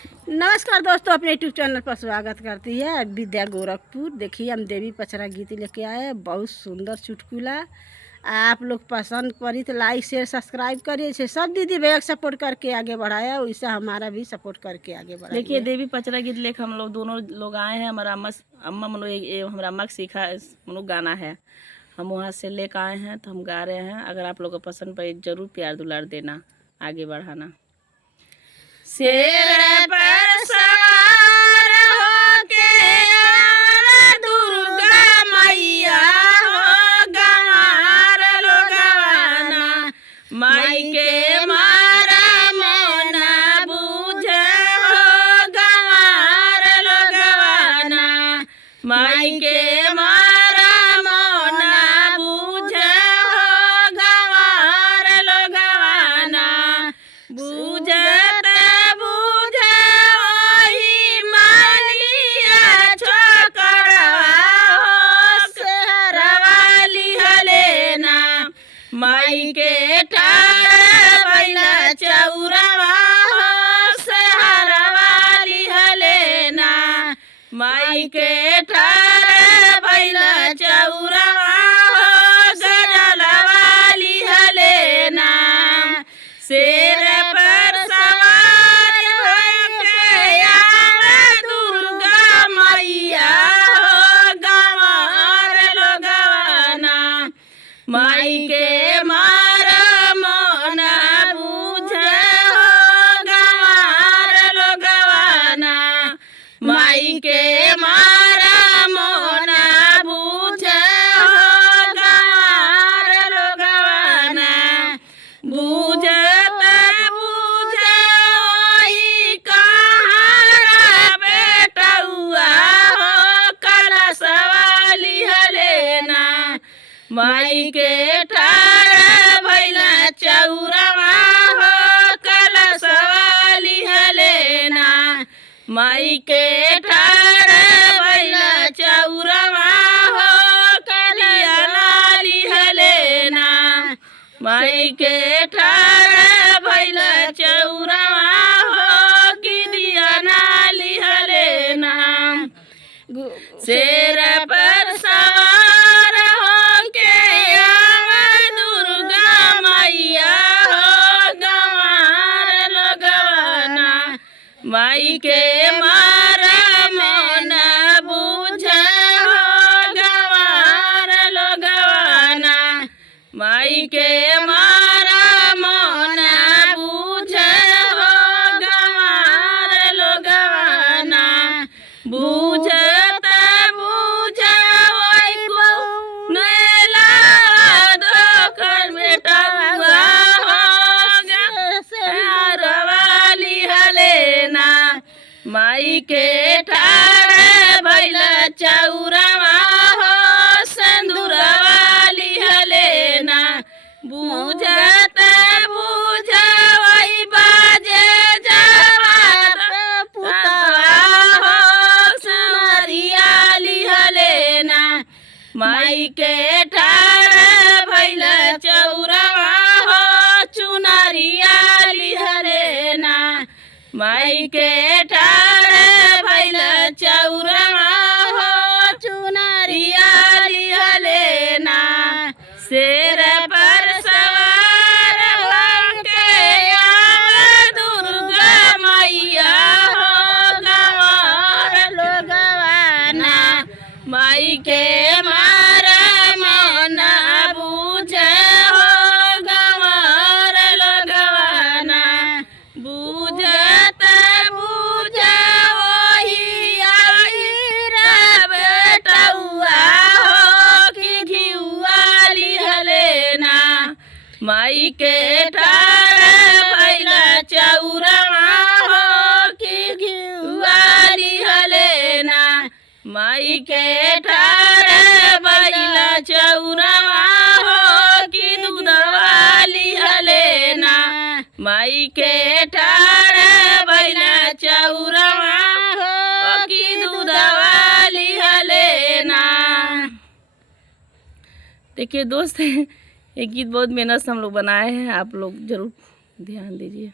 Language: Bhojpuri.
नमस्कार दोस्तों, अपने यूट्यूब चैनल पर स्वागत करती है विद्या गोरखपुर। देखिए हम देवी पचरा गीत लेके आए हैं, बहुत सुंदर चुटकुला। आप लोग पसंद करी तो लाइक शेयर सब्सक्राइब करिए। सब दीदी भैया सपोर्ट करके आगे बढ़ाया, वैसे हमारा भी सपोर्ट करके आगे बढ़ाया। देखिए देवी पचरा गीत लेकर हम लोग दोनों लोग आए हैं। हमारा अम्मा मनो हमारा अम्मा को सीखा मनो गाना है, हम वहाँ से लेकर आए हैं तो हम गा रहे हैं। अगर आप लोगों को पसंद पड़े जरूर प्यार दुलार देना, आगे बढ़ाना। शेर पर सवार होके दुर्गा मैया हो गंवार लोगवाना, माई के मारा मोना बूझे हो गंवार लोगवाना, माई के मारा मोना बूझे हो गंवार लोगवाना, बूझे माई के ठाड़ बैला चौरवा हो सहरवा लिहलेना, माई के ठाड़ बैला चौरवा हो गजलवा लिहलेना। शेर पर सवार होके आवे दुर्गा मैया हो गंवार लोगवाना, माई के मारा मोना बूझे हो गंवार लोगवाना, माई के मारा मोना बूझे हो गंवार लोगवाना, बूझत बूझे ओही कहारा बेटउआ हो कलशवा लिहलेना, माई के ठाड़ भैला चौरवा हो कलशवा लिहलेना, माई के ठाड़ भैला चौरवा हो कलियाना लिहलेना, माई के ठाड़ भैला चौरवा हो किदियाना लिहलेना। शेर पर सवार होके आवे दुर्गा मैया हो गंवार लोगवाना, माई के मारा मोना बूझे हो गंवार लोगवाना, माई के मारा मोना बूझे हो गंवार लोगवाना, बूझे माई के ठाड़ भैला चौरवा हो सिंदूरवा लिहलेना, बूझत बूझे वही बाजे जवात पुतवा हो सुनरिया लिहलेना, माई के ठाड़ भैला चौरवा हो चुनरिया लिहलेना, माई के ठाड़ भैला चौरवा हो चुनरिया लिहलेना। शेर पर सवार होके आवे दुर्गा मैया हो गंवार लोगवाना, माई के मारा मोना बूझे हो गंवार लोगवाना, बूझत बूझे वही आईरा बेटउआ हो कि घिउआ लिहलेना, माई के ठाड़ भैला चौरवा हो कि घिउआ लिहलेना, माई के ठाड़ भैला चौरवा हो कि दूधवा लिहलेना, माई के ठाड़ भैला चौरवा हो कि दूधवा लिहलेना। देखिए दोस्त, ये गीत बहुत मेहनत से हम लोग बनाए हैं, आप लोग जरूर ध्यान दीजिए।